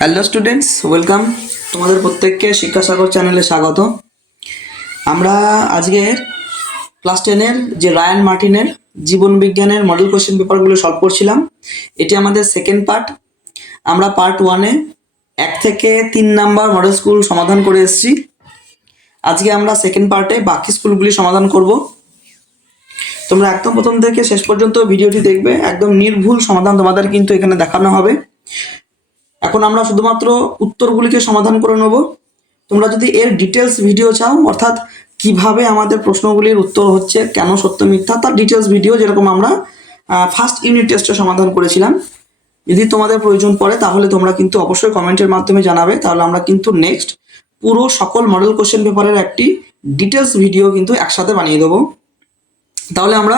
Hello students welcome তোমাদের প্রত্যেককে শিক্ষাসাগর চ্যানেলে স্বাগত। আমরা আজকের ক্লাস টেনের যে রায়ান মার্টিনের জীবন বিজ্ঞানের মডেল কোশ্চেন পেপারগুলো সলভ করছিলাম, এটি আমাদের সেকেন্ড পার্ট আমরা পার্ট ওয়ানে এক থেকে তিন নাম্বার মডেল স্কুল সমাধান করে এসেছি। আজকে আমরা সেকেন্ড পার্টে বাকি স্কুলগুলি সমাধান করব। তোমরা একদম প্রথম থেকে শেষ পর্যন্ত ভিডিওটি দেখবে, একদম নির্ভুল সমাধান তোমাদের কিন্তু এখানে দেখানো হবে। এখন আমরা শুধুমাত্র উত্তরগুলিকে সমাধান করে নেব। তোমরা যদি এর ডিটেলস ভিডিও চাও, অর্থাৎ কীভাবে আমাদের প্রশ্নগুলির উত্তর হচ্ছে, কেন সত্য মিথ্যা, তার ডিটেলস ভিডিও যেরকম আমরা ফার্স্ট ইউনিট টেস্টে সমাধান করেছিলাম। যদি তোমাদের প্রয়োজন পড়ে, তাহলে তোমরা কিন্তু অবশ্যই কমেন্টের মাধ্যমে জানাবে। তাহলে আমরা কিন্তু নেক্সট পুরো সকল মডেল কোশ্চেন পেপারের একটি ডিটেলস ভিডিও কিন্তু একসাথে বানিয়ে দেবো। তাহলে আমরা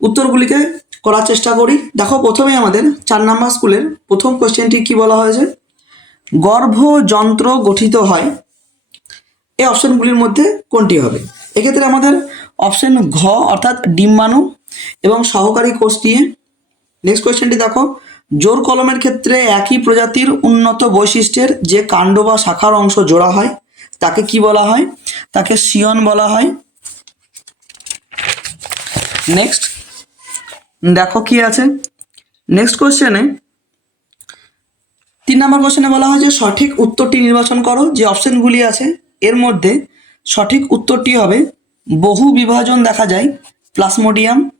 উত্তরগুলিকে করার চেষ্টা করি। দেখো প্রথমে আমাদের চার নাম্বার স্কুলের প্রথম কোয়েশ্চেনটি কি বলা হয়েছে? গর্ভযন্ত্র গঠিত হয়, এই অপশনগুলির মধ্যে কোনটি হবে? এক্ষেত্রে আমাদের অপশন ঘ, অর্থাৎ ডিম্বাণু এবং সহকারী কোষ নিয়ে নেক্সট কোয়েশ্চেনটি দেখো। জোর কলমের ক্ষেত্রে একই প্রজাতির উন্নত বৈশিষ্ট্যের যে কাণ্ড বা শাখার অংশ জোড়া হয়, তাকে কি বলা হয়? তাকে সিয়ন বলা হয়। নেক্সট দেখো কি আছে। নেক্সট কোশ্চেনে তিন নম্বর কোশ্চেনে বলা হয় যে, সঠিক উত্তরটি নির্বাচন করো। যে অপশনগুলি আছে, এর মধ্যে সঠিক উত্তরটি হবে, বহু বিভাজন দেখা যায়, প্লাসমোডিয়াম।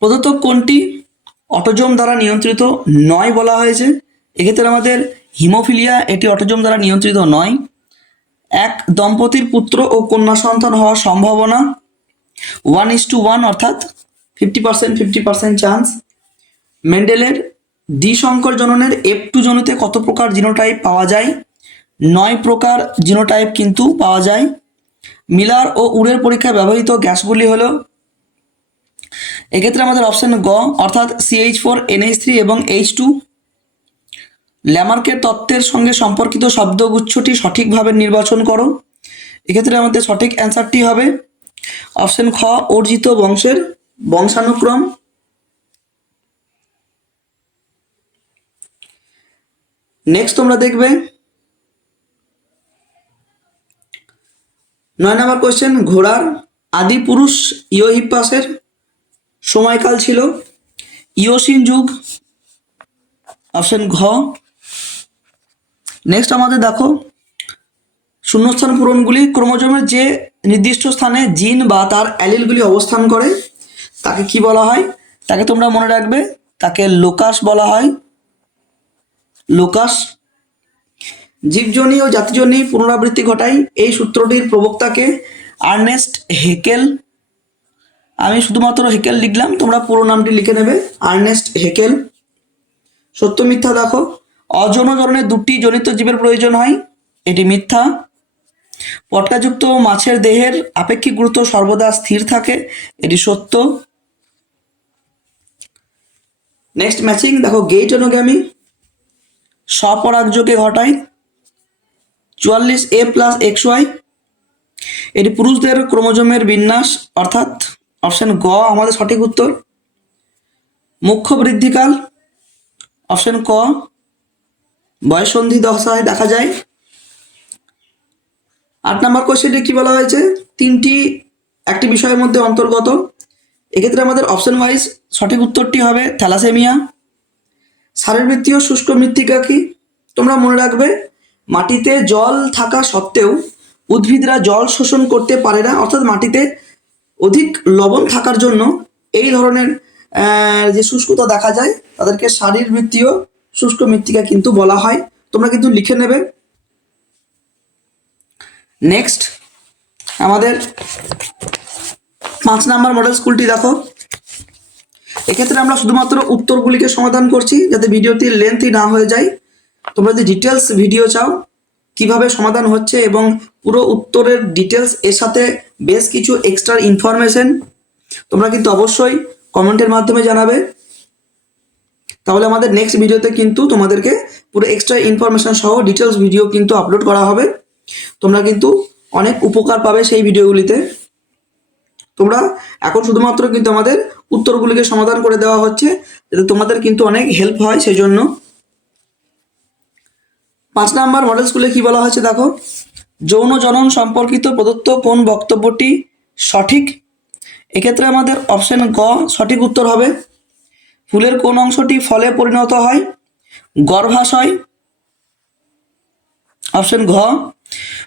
প্রদত্ত কোনটি অটোজোম দ্বারা নিয়ন্ত্রিত নয় বলা হয়েছে। এক্ষেত্রে আমাদের হিমোফিলিয়া, এটি অটোজোম দ্বারা নিয়ন্ত্রিত নয়। এক দম্পতির পুত্র ও কন্যা সন্তান হওয়ার সম্ভাবনা। ওয়ান ইস টু ওয়ান অর্থাৎ fifty percent fifty percent chance মেন্ডেলের দ্বিসংকর জননের এফ টু জনুতে কত প্রকার জিনোটাইপ পাওয়া যায়? নয় প্রকার জিনোটাইপ কিন্তু পাওয়া যায়। মিলার ও উড়ের পরীক্ষায় ব্যবহৃত গ্যাসগুলি হলো এক্ষেত্রে আমাদের অপশন গ, অর্থাৎ সিএইচ ফোর এনএইচ থ্রি এবং এইচ টু ল্যামার্কের তত্ত্বের সঙ্গে সম্পর্কিত শব্দগুচ্ছটি সঠিকভাবে নির্বাচন করো। এক্ষেত্রে আমাদের সঠিক অ্যান্সারটি হবে অপশন খ, অর্জিত বংশের বংশানুক্রম। নেক্সট তোমরা দেখবে, নয় নম্বর কোয়েশ্চেন ঘোড়ার আদি পুরুষ ইয়োহিপাসের সময়কাল ছিল। ইয়োসিন যুগ। অপশন ঘ। নেক্সট আমাদের দেখো, শূন্যস্থান পূরণগুলি ক্রোমোজোমের যে নির্দিষ্ট স্থানে জিন বা তার অ্যালিলগুলি অবস্থান করে। তাকে কি বলা হয়? তাকে তোমরা মনে রাখবে, তাকে লোকাস বলা হয়। লোকাস, জীবজনী ও জাতিজনী পুনরাবৃত্তি ঘটায় এই সূত্রটির প্রবক্তাকে আর্নেস্ট হেকেল, আমি শুধুমাত্র হেকেল লিখলাম, তোমরা পুরো নামটি লিখে নেবে, আর্নেস্ট হেকেল। সত্য মিথ্যা দেখো। অযৌন ধরনের দুটি জনিত জীবের প্রয়োজন হয়, এটি মিথ্যা। পটকাযুক্ত মাছের দেহের আপেক্ষিক গুরুত্ব সর্বদা স্থির থাকে, এটি সত্য। নেক্সট ম্যাচিং দেখো গেইট অনুগামী। স্বপরাগযোগে ঘটায়। চুয়াল্লিশ এ প্লাস এক্স ওয়াই এটি পুরুষদের ক্রোমোজোমের বিন্যাস, অর্থাৎ অপশন গ, আমাদের সঠিক উত্তর। মুখ্য বৃদ্ধিকাল, অপশন ক, বয়সন্ধি দশায় দেখা যায়। আট নম্বর কোশ্চেনটি কি বলা হয়েছে? তিনটি, একটি বিষয়ের মধ্যে অন্তর্গত। এক্ষেত্রে আমাদের অপশন ওয়াইজ সঠিক উত্তরটি হবে থ্যালাসেমিয়া। শারীরবৃত্তীয় শুষ্ক মৃত্তিকা কি? তোমরা মনে রাখবে, মাটিতে জল থাকা সত্ত্বেও উদ্ভিদরা জল শোষণ করতে পারে না, অর্থাৎ মাটিতে অধিক লবণ থাকার জন্য এই ধরনের যে শুষ্কতা দেখা যায়, তাদেরকে শারীরবৃত্তীয় শুষ্ক মৃত্তিকা কিন্তু বলা হয়। তোমরা কিন্তু লিখে নেবে। নেক্সট আমাদের পাঁচ নাম্বার মডেল স্কুলটি দেখো। এক্ষেত্রে আমরা শুধুমাত্র উত্তরগুলিকে সমাধান করছি, যাতে ভিডিওটি লেন্থি না হয়ে যায়। তোমরা যদি ডিটেলস ভিডিও চাও, কীভাবে সমাধান হচ্ছে এবং পুরো উত্তরের ডিটেলস এর সাথে বেশ কিছু এক্সট্রা ইনফরমেশন তোমরা কিন্তু অবশ্যই কমেন্টের মাধ্যমে জানাবে। তাহলে আমাদের নেক্সট ভিডিওতে কিন্তু তোমাদেরকে পুরো এক্সট্রা ইনফরমেশন সহ ডিটেলস ভিডিও কিন্তু আপলোড করা হবে। তোমরা কিন্তু অনেক উপকার পাবে সেই ভিডিওগুলিতে। তোমরা এখন শুধুমাত্র কিন্তু আমাদের উত্তরগুলিকে সমাধান করে দেওয়া হচ্ছে, যাতে তোমাদের কিন্তু অনেক হেল্প হয় সেই জন্য পাঁচ নাম্বার মডেল স্কুলে কি বলা হয়েছে দেখো? যৌন জনন সম্পর্কিত প্রদত্ত কোন বক্তব্যটি সঠিক? এক্ষেত্রে আমাদের অপশন গ সঠিক উত্তর হবে। ফুলের কোন অংশটি ফলে পরিণত হয়? গর্ভাশয়। অপশন ঘ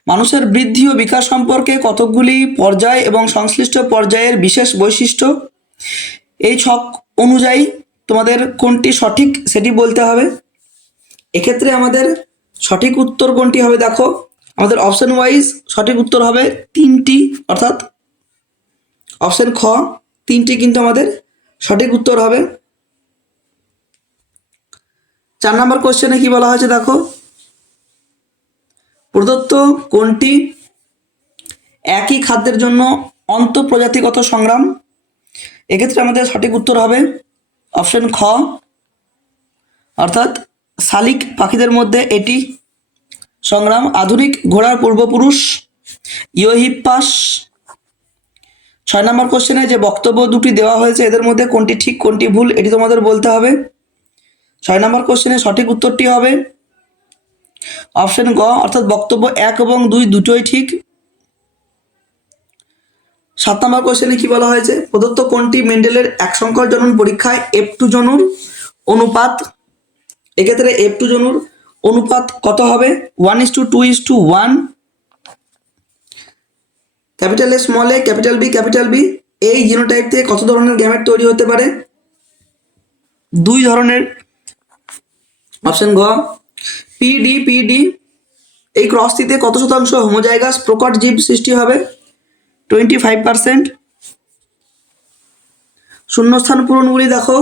মানুষের বৃদ্ধি ও বিকাশ সম্পর্কে কতকগুলি পর্যায় এবং সংশ্লিষ্ট পর্যায়ের বিশেষ বৈশিষ্ট্য? এই ছক অনুযায়ী তোমাদের কোনটি সঠিক সেটি বলতে হবে। এক্ষেত্রে আমাদের সঠিক উত্তর কোনটি হবে দেখো। আমাদের অপশন ওয়াইজ সঠিক উত্তর হবে তিনটি, অর্থাৎ অপশন খ, তিনটি কিন্তু আমাদের সঠিক উত্তর হবে। চার নম্বর কোশ্চেনে কি বলা হয়েছে দেখো? প্রদত্ত কোনটি একই খাদ্যের জন্য অন্তঃপ্রজাতিগত সংগ্রাম। এক্ষেত্রে আমাদের সঠিক উত্তর হবে অপশন খ। অর্থাৎ শালিক পাখিদের মধ্যে এটি সংগ্রাম। আধুনিক ঘোড়ার পূর্বপুরুষ ইয়োহিপ্পাস। ছয় নম্বর কোশ্চেনে যে বক্তব্য দুটি দেওয়া হয়েছে, এদের মধ্যে কোনটি ঠিক, কোনটি ভুল, এটি তোমাদের বলতে হবে। ছয় নম্বর কোশ্চেনে সঠিক উত্তরটি হবে অপশন গ, অর্থাৎ বক্তব্য এক এবং দুই দুটোই ঠিক। সাত নম্বর কোশ্চেনে কি বলা হয়েছে? প্রদত্ত কোনটি মেন্ডেলের এক সংকর জনন পরীক্ষায় এফ টু জনুর অনুপাত? এক্ষেত্রে এফ টু জনুর অনুপাত কত হবে? One is two two is two one capital A small A, capital B capital B এই জিনোটাইপ থেকে কত ধরনের গ্যামেট তৈরি হতে পারে? দুই ধরনের। অপশন ঘ পিডি পিডি এই ক্রসটিতে কত শতাংশ হোমোজাইগাস প্রকট জীব সৃষ্টি হবে? টোয়েন্টি ফাইভ পার্সেন্ট শূন্যস্থান পূরণগুলি দেখো।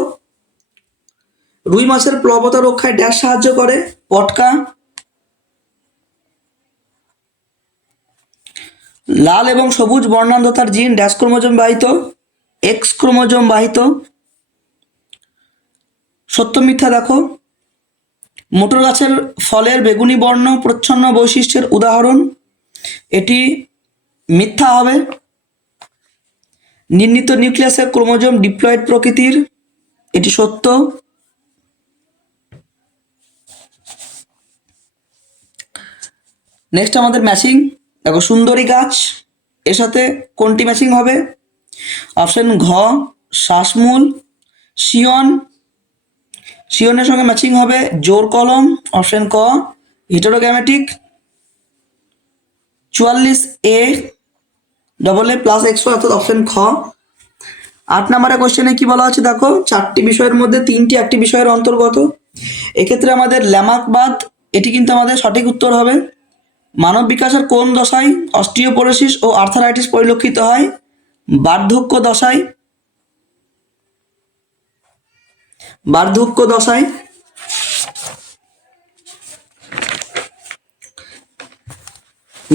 রুই মাছের প্লবতা রক্ষায় ড্যাশ সাহায্য করে, পটকা। লাল এবং সবুজ বর্ণান্ধতার জিন ড্যাশ ক্রোমোজোম বাহিত এক্স ক্রোমোজোম বাহিত। সত্য মিথ্যা দেখো। মোটর গাছের ফলের বেগুনি বর্ণ প্রচ্ছন্ন বৈশিষ্ট্যের উদাহরণ। এটি মিথ্যা হবে। নির্ণিত নিউক্লিয়াসের ক্রোমোজোম ডিপ্লয়েড প্রকৃতির। এটি সত্য। নেক্সট আমাদের ম্যাচিং। দেখো, সুন্দরী গাছ। এর সাথে কোনটি ম্যাচিং হবে? অপশন ঘ, শ্বাসমূল শিয়ন শিয়নের সঙ্গে ম্যাচিং হবে জোর কলম অপশন ক হিটোরোগ্যামেটিক চুয়াল্লিশ A double A plus XO অর্থাৎ অপশন খ। আট নম্বরের কোশ্চেনে কি বলা হচ্ছে দেখো? চারটি বিষয়ের মধ্যে তিনটি একটি বিষয়ের অন্তর্গত। এক্ষেত্রে আমাদের ল্যামাকবাদ এটি কিন্তু আমাদের সঠিক উত্তর হবে। মানব বিকাশের কোন দশায় অস্টিওপোরোসিস ও আর্থারাইটিস পরিলক্ষিত হয়? বার্ধক্য দশায় বার্ধক্য দশায়।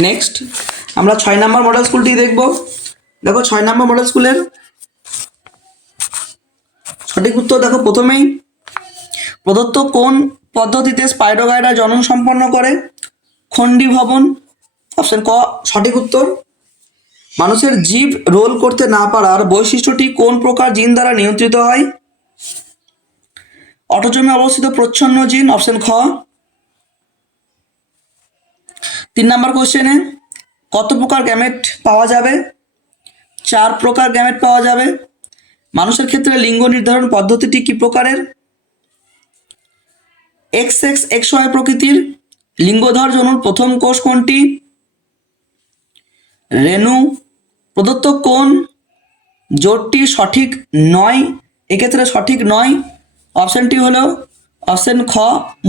নেক্সট আমরা ছয় নম্বর মডেল স্কুলটি দেখব। দেখো, ছয় নম্বর মডেল স্কুলের সঠিক উত্তর দেখো প্রথমেই। প্রদত্ত কোন পদ্ধতিতে স্পাইডোগাইডা জনন সম্পন্ন করে? খন্ডি ভবন অপশন ক, সঠিক উত্তর। মানুষের জীব রোল করতে না পারার বৈশিষ্ট্যটি কোন প্রকার জিন দ্বারা নিয়ন্ত্রিত হয়? অটোজমে অবস্থিত প্রচ্ছন্ন জিন, অপশন খ। তিন নম্বর কোশ্চেনে, কত প্রকার গ্যামেট পাওয়া যাবে? চার প্রকার গ্যামেট পাওয়া যাবে। মানুষের ক্ষেত্রে লিঙ্গ নির্ধারণ পদ্ধতিটি কি প্রকারের? এক্স এক্স এক্স ওয়াই প্রকৃতির লিঙ্গধর জনুর প্রথম কোষ কোনটি? রেণু প্রদত্ত কোন জোটটি সঠিক নয়, এক্ষেত্রে সঠিক নয়। অপশানটি হলো অপশান খ,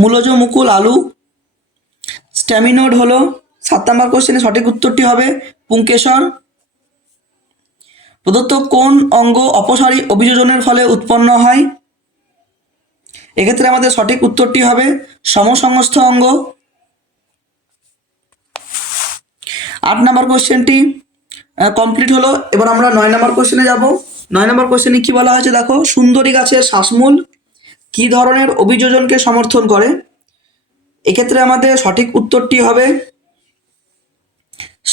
মূলজ, মুকুল, আলু। স্ট্যামিনোড হলো সাত নম্বর কোশ্চেনে সঠিক উত্তরটি হবে পুঙ্কেশ্বর প্রদত্ত কোন অঙ্গ অপসারী অভিযোজনের ফলে উৎপন্ন হয়? এক্ষেত্রে আমাদের সঠিক উত্তরটি হবে সমসংস্থ অঙ্গ। আট নম্বর কোশ্চেনটি কমপ্লিট হলো। এবার আমরা নয় নম্বর কোশ্চেনে যাব। নয় নম্বর কোশ্চেনে কি বলা হয়েছে দেখো? সুন্দরী গাছের শ্বাসমূল কি ধরনের অভিযোজনকে সমর্থন করে? এক্ষেত্রে আমাদের সঠিক উত্তরটি হবে,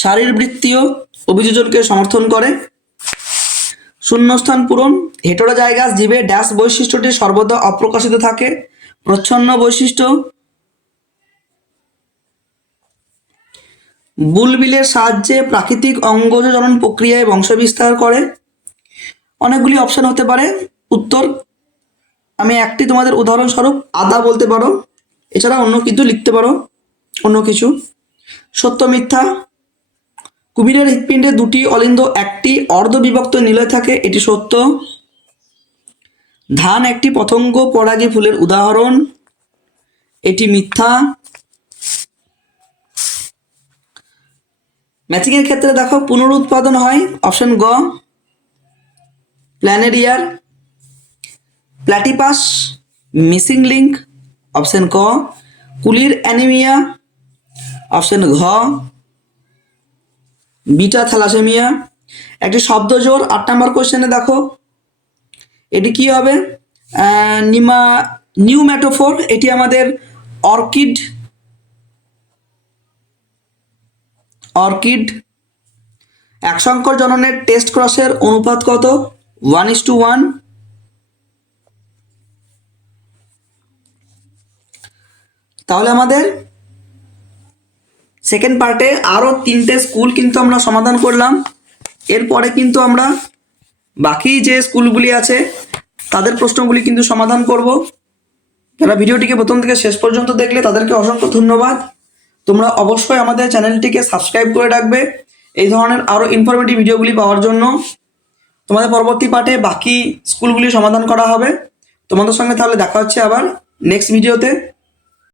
শারীরবৃত্তীয় অভিযোজনকে সমর্থন করে। শূন্যস্থান পূরণ, হেটেরোজাইগাস জীবে ড্যাশ বৈশিষ্ট্যটি সর্বদা অপ্রকাশিত থাকে, প্রচ্ছন্ন বৈশিষ্ট্য। বুলবিলের সাহায্যে প্রাকৃতিক অঙ্গজনন প্রক্রিয়ায় বংশবিস্তার করে। অনেকগুলি অপশন হতে পারে। উত্তর আমি একটি তোমাদের উদাহরণস্বরূপ আদা বলতে পারো, এছাড়া অন্য কিছু লিখতে পারো, অন্য কিছু। সত্য মিথ্যা। কুমিরের হৃৎপিণ্ডে দুটি অলিন্দ, একটি অর্ধবিভক্ত নিলয় থাকে, এটি সত্য। ধান একটি পতঙ্গ, পরাগী ফুলের উদাহরণ, এটি মিথ্যা। ম্যাচিং এর ক্ষেত্রে দেখো, পুনরুৎপাদন হয়, অপশন গ, প্ল্যানেরিয়ার প্ল্যাটিপাস মিসিং লিঙ্ক অপশন ক কুলির অ্যানিমিয়া অপশন ঘ বিটা থ্যালাসেমিয়া একটি শব্দ জোর, আট নম্বর কোশ্চেনে দেখো। এটি কি হবে? নিমা নিউ ম্যাটোফোর এটি আমাদের অর্কিড অর্কিড। এক সংকর জননের টেস্ট ক্রসের অনুপাত কত? ওয়ান ইস টু ওয়ান তাহলে আমাদের সেকেন্ড পার্টে আরও তিনটে স্কুল কিন্তু আমরা সমাধান করলাম। এরপরে কিন্তু আমরা বাকি যে স্কুলগুলি আছে, তাদের প্রশ্নগুলি কিন্তু সমাধান করব। যারা ভিডিওটিকে প্রথম থেকে শেষ পর্যন্ত দেখলে, তাদেরকে অসংখ্য ধন্যবাদ। তোমরা অবশ্যই আমাদের চ্যানেলটিকে সাবস্ক্রাইব করে রাখবে এই ধরনের আরও ইনফরমেটিভ ভিডিওগুলি পাওয়ার জন্য। তোমাদের পরবর্তী পার্টে বাকি স্কুলগুলি সমাধান করা হবে। তোমাদের সঙ্গে তাহলে দেখা হচ্ছে আবার নেক্সট ভিডিওতে